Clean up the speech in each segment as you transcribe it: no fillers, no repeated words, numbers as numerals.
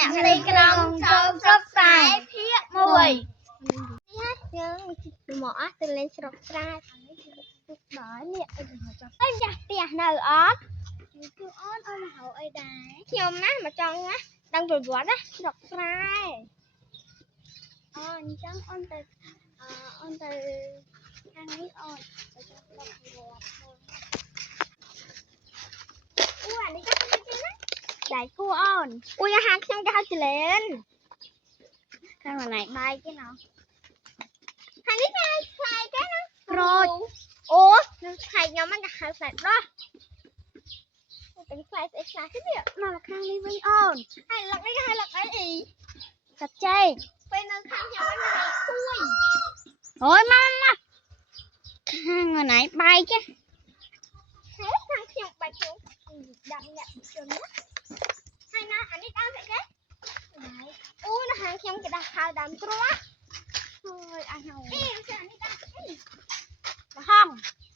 អ្នកស្រីក្រុងចូលស្រុកស្រែភាគ1នេះយើងមកអស់ទៅលេងស្រុកស្រែដល់នេះអីមកចង់ទៅចាស់ផ្ទះនៅអត់គឺអូនមកហៅអីដែរខ្ញុំណាមកចង់ណាដឹងប្រវត្តិណាស្រុកស្រែអញ្ចឹងអូនទៅខាងនេះអូនទៅចង់ស្រុកប្រវត្តិអូអានេះចាស់ទៅណាដៃគូអូនអូយអាហារខ្ញុំគេហៅចលែនខាងណៃបាយគេណោះខាងនេះគេខ្លាយគេណាក្រូចអូនឹងខ្លាយខ្ញុំហ្នឹងគេហៅខ្លាយដោះเป็นខ្លាយស្អីខ្លះទេនេះមកខាងនេះវិញអូនហើយលឹកនេះគេហៅលឹកអីកាត់ចេកពេលនៅខាងខ្ញុំហ្នឹងគេហៅគួយអូយមកខាងណៃបាយគេហើយខាងខ្ញុំបាយខ្ញុំដាក់អ្នកជនណាហើយណាអានេះដើមស្អីគេអូនៅខាងខ្ញុំគេដាក់ហៅដើមគ្រាប់ហើយអញហៅអីអានេះដើមអី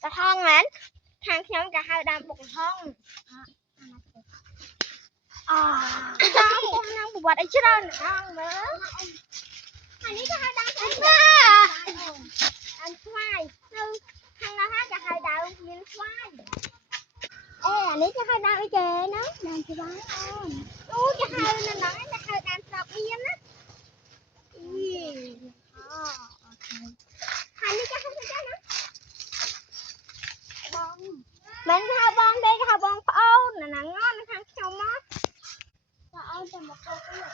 ក្រហងមែនខាងខ្ញុំគេហៅដើមបុកក្រហងដើមបុកនឹងប្រវត្តិអីច្រើនហ្នឹងមើលអានេះគេហៅដើមអីដើមស្វាយនៅខាងនោះគេហៅដើមមានស្វាយអេអានេះគេហៅដើមអីគេណាដើមស្វាយអូគេហៅនៅហ្នឹងគេហៅដើមស្រាប់មានណាអូខេហើយនេះគេហៅស្អីណាបងមិនហៅបងទេគេហៅបងប្អូនណាងន់ខាងខ្ញុំមកបងអូនទៅមកកោទៀត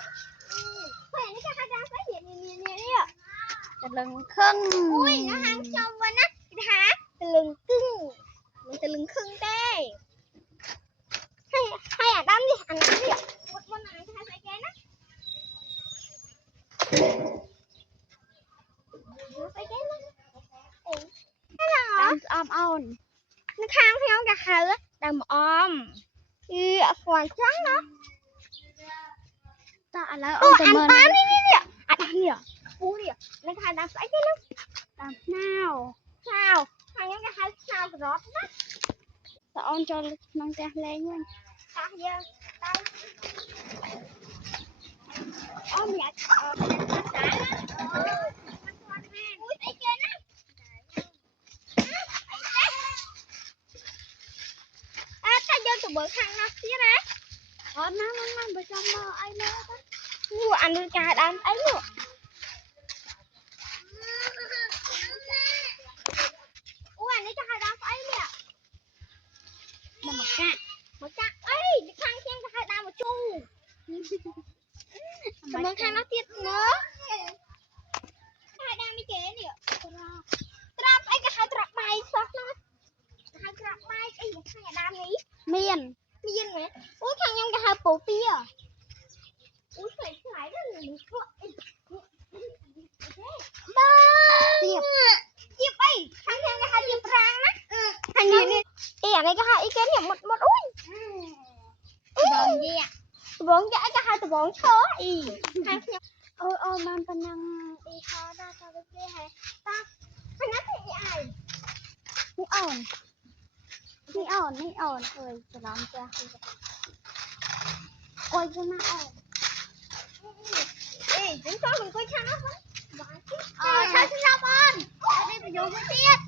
ហើយនេះគេហៅដើមស្អីនេះតលឹងខឹងអូយនៅខាងខ្ញុំវិញណាគេថាតលឹងគឹងមិនតលឹងខឹងទេហើយអាដើមនេះអានេះមុនអានេះគេហៅស្អីគេណាស្អីគេណាអូដើមស្អមអូននៅខាងខ្ញុំគេហៅដើមអមអត់ស្គាល់ចឹងណាតើឥឡូវអូនទៅមើលនេះអាដាំនេះពូនេះនឹងគេហៅដើមស្អីគេណាដើមស្នោខាងខ្ញុំគេហៅស្នោក្រត់ណាតើអូនចូលក្នុងផ្ទះលេងវិញតាយើងទៅអូនញ៉ាំអូនអីគេណាតែយើងទៅមើលខាងនោះទៀតណាអូនណាបើចាំមើលអីមើលទៅនេះអានេះគេហៅដើមអីនោះអូអានេះគេហៅដើមស្អីនេះដើមមកកាក់អីខាងខ្ញុំគេហៅដើមមកជូមើលខាងនោះទៀតមើលគេហៅដើមអីគេនេះត្រាប់អីគេហៅត្រាប់បាយសោះណាគេហៅត្រាប់បាយអីខាងដើមនេះមានមែនអូខាងខ្ញុំគេហៅពូពីអូស្លាយទៅនឹងខកអីទៀបអីខាងខ្ញុំគេហៅទៀបប្រាំងណាខាងនេះអីអានេះគេហៅអីគេនេះមុតអូយដបងយ៉ាគេហៅដបងឈើអីខាងខ្ញុំអូបានប៉ុណ្ណឹងអីខដល់ទៅវាគេហៅតាខាងណាទៅអីអាយនេះអូនអើយច្រឡំចាស់អូយទៅណាអូនអេយើងចូលអង្គុយខាងនោះបាទឆាស្រាប់អូននេះប្រយោជន៍មួយទៀត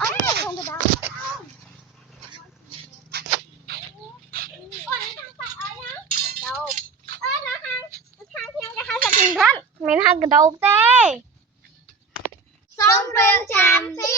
អូននេះខ្ញុំទៅដល់អូននេះខាងសាក់អីហ៎ដោបនៅខាងខ្ញុំគេហៅសាក់ចង្រិតមិនហៅកដោបទេសូមរៀបចាំទៀត